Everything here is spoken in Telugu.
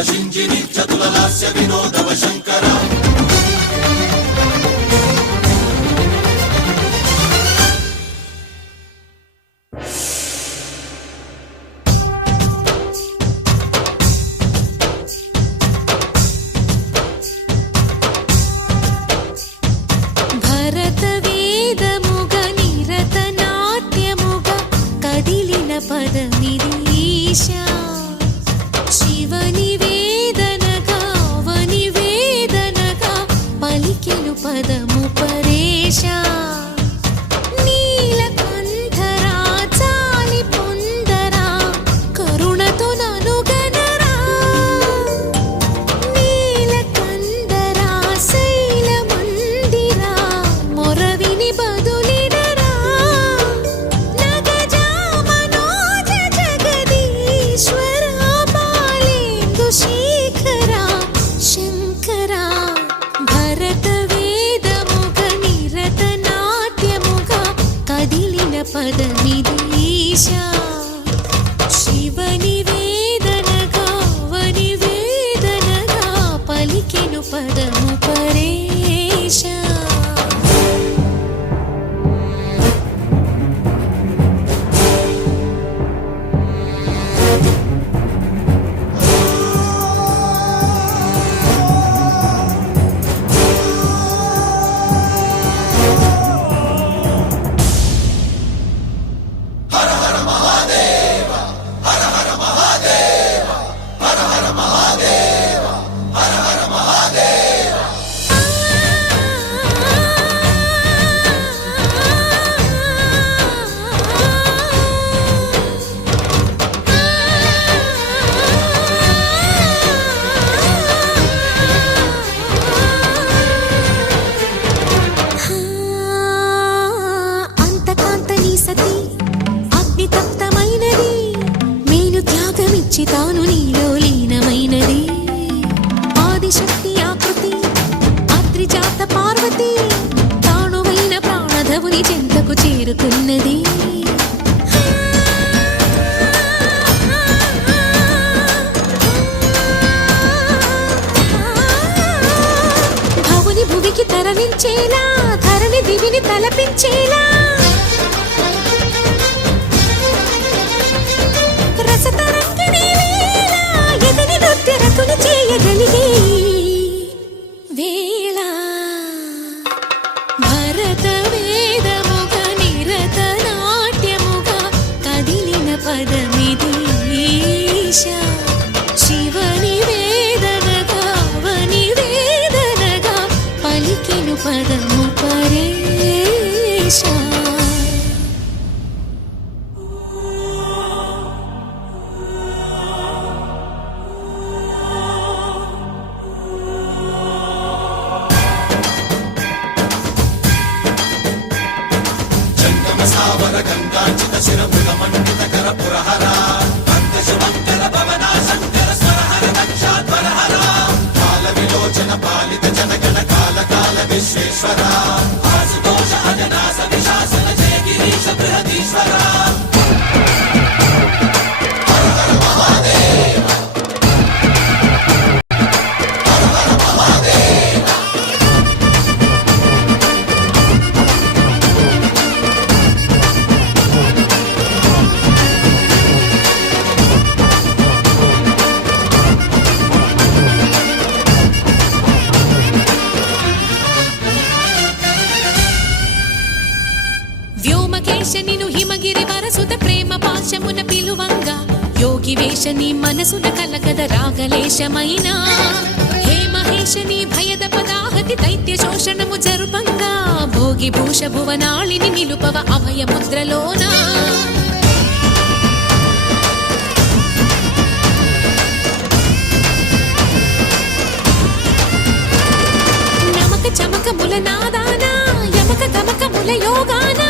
शिञ्जिनि चतुललास्य विनोदव शङ्कर భరత వేదముగ నిరత నాట్యముగ కదిలిన పదమిది ఈశా శివని వేదనగా వని వేదనగా పలికెను పదము పరేశా నీలకంఠరా చాలి పొందరా కరుణతో ననుగనరా నీలకందరా శైల మందిరా మొరవిని బదులిడరా నగజా మనోజ జగదీశ్వరా బాలేందు శేఖరా శంకరా భరత వేదముగ నిరత నాట్యముగ కదిలిన పదమిది ఈశా శివని వేదనగా వని వేదనగా పలికెను పదము పరేశా అంతకాంతని సతి అగ్నితప్తమైనది మేను త్యాగమిచ్చి తాను నీలో లీనమైనది ఆదిశక్తి ఆకృతి అద్రిజాత పార్వతి తానువైన ప్రాణధవుని చెంతకు చేరుతున్నది భవుని భువికి తరలించేలా ధరణి దివిని తలపించేలా రసతరంగిణి వేళ ఎదిని నృత్యరతులు చేయగలిగే వేళ భరత వేదముగ నిరత నాట్యముగ కదిలిన పదమిది ఈశా శివని వేదనగా వని వేదనగా పలికెను పదము పరేశా जंगम सावर गंगाचित शिरमुल मंडित कर पुरहरा भक्त शुभंकर भवना शंकर स्वरहर दक्षाध्वर हरा काल विलोचन पालित जनगण काल काल विश्वेश्वरा आशुतोष अजनास विशासन जय गिरीश बृहदीश्वरा हर हर महादेव हर हर महादेव వ్యోమకేశ నిను హిమగిరి వరసుత ప్రేమ పాశమున పిలువంగా యోగి వేషని మనసున కలకద రాగలేశమైనా హే మహేశని భయద పదాహతి దైత్య శోషణము జరుపంగా భోగి భూష భువనాళిని నిలుపవ అభయ ముద్రలోనా నమక చమక ముల నాదానా యోగాన